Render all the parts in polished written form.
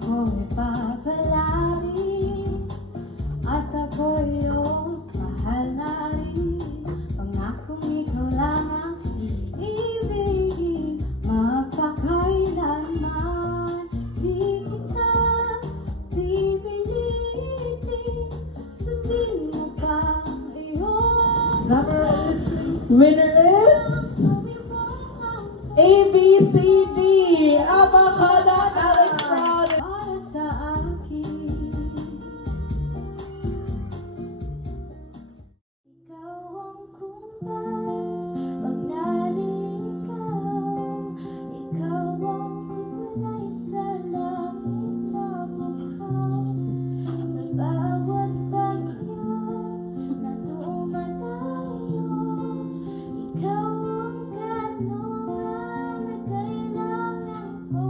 akong ipapalari at ako'y iyong mahal na rin. Pangakong ikaw lang ang iibigin, magpakailanman. Di kita pipilitin, sundin mo pa iyong Winner is ABCD, Abakadak Alex Brown. para sa akin. Ikaw ang kumpas pag naliligaw. Ikaw ang kulay sa langit na bukhaw. Sa bawat bagyo na dumadayo, ikaw ang kanungan na kailangan ko.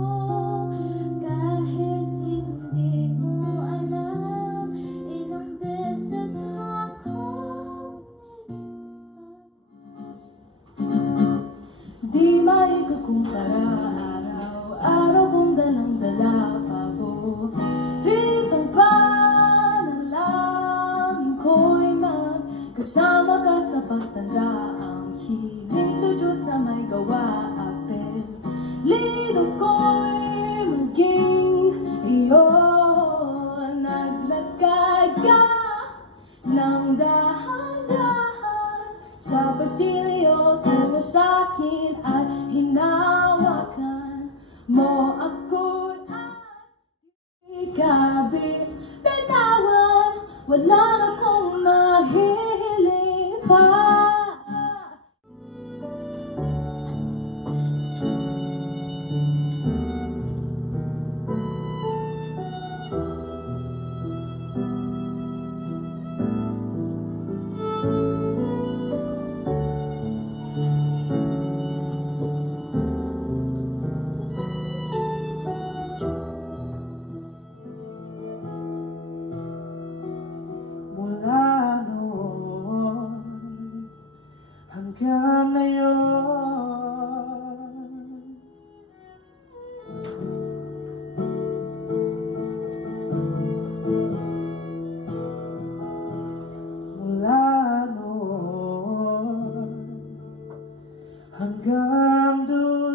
Kahit hindi mo alam, ilang beses mo ako di maikukumpara. Araw-araw kong dalang-dala paboritong panalangin ko'y magkasama ka sa pagtanda. Ang hiling sa Diyos na may gawa, apel ligo ko'y maging iyo. Naglakad ka ng dahan-dahan sa pasilyo tungo sa'kin at hinawakan mo ako at ikabit bitawan. Wala na akong mahihiling pa. Mula noon hanggang ngayon, mula noon hanggang dulo.